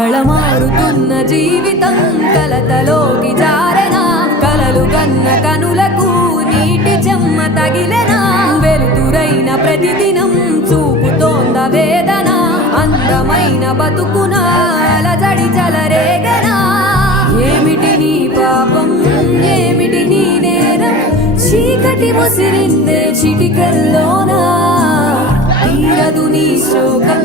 కళమారుతున్న జీవితం కలతలోకి జారెనా కలలు గన్న కనులకు నీటి చెమ్మ తగిలెనా వెలుతురైన ప్రతిదినం చూపుతోంద వేదన అందమైన బతుకున అలజడి చలరేగనా ఏమిటి నీ పాపం ఏమిటి నీ నేరం చీకటి ముసిరిందే చిటికల్లోనా తీరదు నీ శోకం